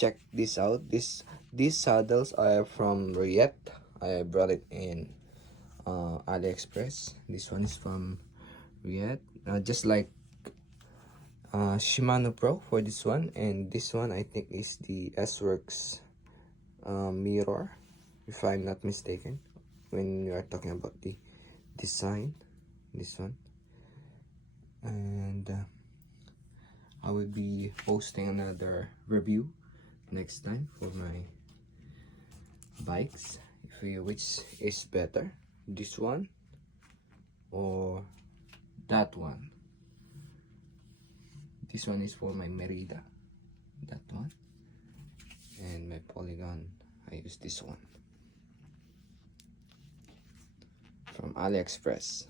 check this out. These saddles are from Ryet. I brought it in AliExpress. This one is from Ryet. Just like Shimano Pro for this one, and this one I think is the S-Works mirror, if I'm not mistaken, when you are talking about the design. This one, and I will be posting another review next time for my bikes, if you, which is better, this one or that one. This one is for my Merida, that one, and my Polygon, I use this one from AliExpress.